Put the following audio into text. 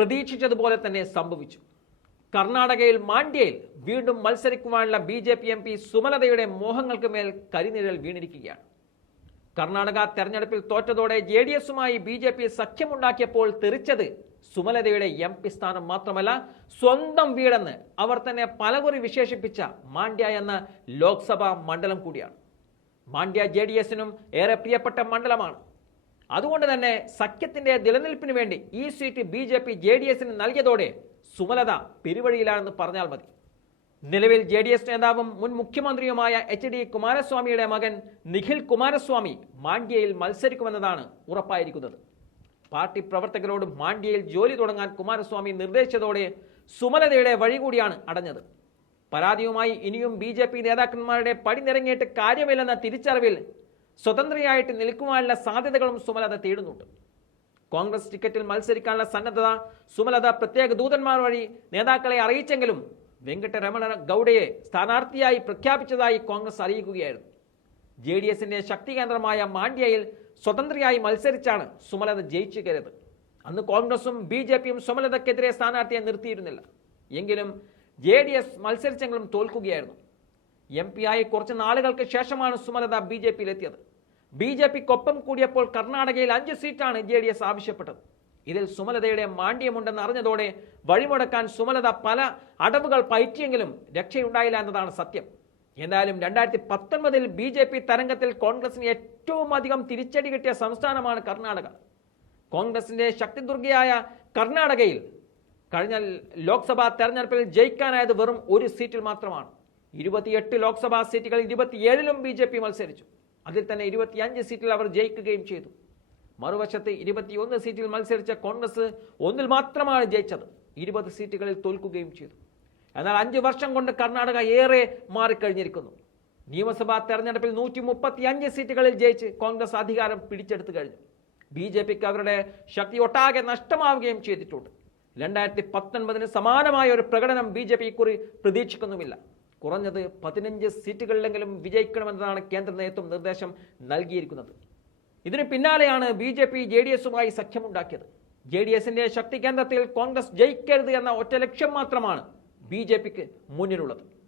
പ്രതീക്ഷിച്ചതുപോലെ തന്നെ സംഭവിച്ചു. കർണാടകയിൽ മാണ്ഡ്യയിൽ വീണ്ടും മത്സരിക്കുവാനുള്ള BJP MP സുമലതയുടെ മോഹങ്ങൾക്ക് മേൽ കരിനിഴൽ വീണിരിക്കുകയാണ്. കർണാടക തെരഞ്ഞെടുപ്പിൽ തോറ്റതോടെ JDSുമായി BJP സഖ്യമുണ്ടാക്കിയപ്പോൾ തെറിച്ചത് സുമലതയുടെ MP സ്ഥാനം മാത്രമല്ല, സ്വന്തം വീടെന്ന് അവർ തന്നെ പലകുറി വിശേഷിപ്പിച്ച മാണ്ഡ്യ എന്ന ലോക്സഭാ മണ്ഡലം കൂടിയാണ്. മാണ്ഡ്യ JDSനും ഏറെ പ്രിയപ്പെട്ട മണ്ഡലമാണ്. അതുകൊണ്ട് തന്നെ സഖ്യത്തിന്റെ നിലനിൽപ്പിന് വേണ്ടി ഈ സീറ്റ് BJP JDSന് നൽകിയതോടെ സുമലത പെരുവഴിയിലാണെന്ന് പറഞ്ഞാൽ മതി. നിലവിൽ JDS നേതാവും മുൻ മുഖ്യമന്ത്രിയുമായ HD കുമാരസ്വാമിയുടെ മകൻ നിഖിൽ കുമാരസ്വാമി മാണ്ഡ്യയിൽ മത്സരിക്കുമെന്നതാണ് ഉറപ്പായിരിക്കുന്നത്. പാർട്ടി പ്രവർത്തകരോട് മാണ്ഡ്യയിൽ ജോലി തുടങ്ങാൻ കുമാരസ്വാമി നിർദ്ദേശിച്ചതോടെ സുമലതയുടെ വഴി കൂടിയാണ് അടഞ്ഞത്. പരാതിയുമായി ഇനിയും BJP നേതാക്കന്മാരുടെ പടിനിറങ്ങിയിട്ട് കാര്യമില്ലെന്ന തിരിച്ചറിവിൽ സ്വതന്ത്രയായിട്ട് നിൽക്കുവാനുള്ള സാധ്യതകളും സുമലത തേടുന്നുണ്ട്. കോൺഗ്രസ് ടിക്കറ്റിൽ മത്സരിക്കാനുള്ള സന്നദ്ധത സുമലത പ്രത്യേക ദൂതന്മാർ വഴി നേതാക്കളെ അറിയിച്ചെങ്കിലും വെങ്കട്ടരമണ ഗൗഡയെ സ്ഥാനാർത്ഥിയായി പ്രഖ്യാപിച്ചതായി കോൺഗ്രസ് അറിയിക്കുകയായിരുന്നു. JDSന്റെ ശക്തി കേന്ദ്രമായ മാണ്ഡ്യയിൽ സ്വതന്ത്രയായി മത്സരിച്ചാണ് സുമലത ജയിച്ചു കയറിയത്. അന്ന് കോൺഗ്രസും BJPയും സുമലതയ്ക്കെതിരെ സ്ഥാനാർത്ഥിയെ നിർത്തിയിരുന്നില്ല. എങ്കിലും JDS മത്സരിച്ചെങ്കിലും തോൽക്കുകയായിരുന്നു. MP ആയി കുറച്ച് നാളുകൾക്ക് ശേഷമാണ് സുമലത BJPയിലെത്തിയത്. BJPക്കൊപ്പം കൂടിയപ്പോൾ കർണാടകയിൽ 5 സീറ്റാണ് JDS ആവശ്യപ്പെട്ടത്. ഇതിൽ സുമലതയുടെ മാണ്ഡ്യമുണ്ടെന്ന് അറിഞ്ഞതോടെ വഴിമുടക്കാൻ സുമലത പല അടവുകൾ പയറ്റിയെങ്കിലും രക്ഷയുണ്ടായില്ല എന്നതാണ് സത്യം. എന്തായാലും 2019 BJP തരംഗത്തിൽ കോൺഗ്രസിന് ഏറ്റവും അധികം തിരിച്ചടി കിട്ടിയ സംസ്ഥാനമാണ് കർണാടക. കോൺഗ്രസിന്റെ ശക്തിദുർഗയായ കർണാടകയിൽ കഴിഞ്ഞ ലോക്സഭാ തെരഞ്ഞെടുപ്പിൽ ജയിക്കാനായത് വെറും 1 സീറ്റിൽ മാത്രമാണ്. 28 ലോക്സഭാ സീറ്റുകൾ 27ലും BJP മത്സരിച്ചു. അതിൽ തന്നെ 25 സീറ്റിൽ അവർ ജയിക്കുകയും ചെയ്തു. മറുവശത്ത് 21 സീറ്റിൽ മത്സരിച്ച കോൺഗ്രസ് 1 മാത്രമാണ് ജയിച്ചത്. 20 സീറ്റുകളിൽ തോൽക്കുകയും ചെയ്തു. എന്നാൽ 5 വർഷം കൊണ്ട് കർണാടക ഏറെ മാറിക്കഴിഞ്ഞിരിക്കുന്നു. നിയമസഭാ തെരഞ്ഞെടുപ്പിൽ 135 സീറ്റുകളിൽ ജയിച്ച് കോൺഗ്രസ് അധികാരം പിടിച്ചെടുത്തു കഴിഞ്ഞു. BJPക്ക് അവരുടെ ശക്തി ഒട്ടാകെ നഷ്ടമാവുകയും ചെയ്തിട്ടുണ്ട്. 2019 സമാനമായ ഒരു പ്രകടനം BJP കുറി പ്രതീക്ഷിക്കുന്നുമില്ല. കുറഞ്ഞത് 15 സീറ്റുകളിലെങ്കിലും വിജയിക്കണമെന്നതാണ് കേന്ദ്ര നേതൃത്വം നിർദ്ദേശം നൽകിയിരിക്കുന്നത്. ഇതിന് പിന്നാലെയാണ് BJP JDSുമായി സഖ്യമുണ്ടാക്കിയത്. JDSന്റെ ശക്തി കേന്ദ്രത്തിൽ കോൺഗ്രസ് ജയിക്കരുത് എന്ന ഒറ്റ ലക്ഷ്യം മാത്രമാണ് BJPക്ക് മുന്നിലുള്ളത്.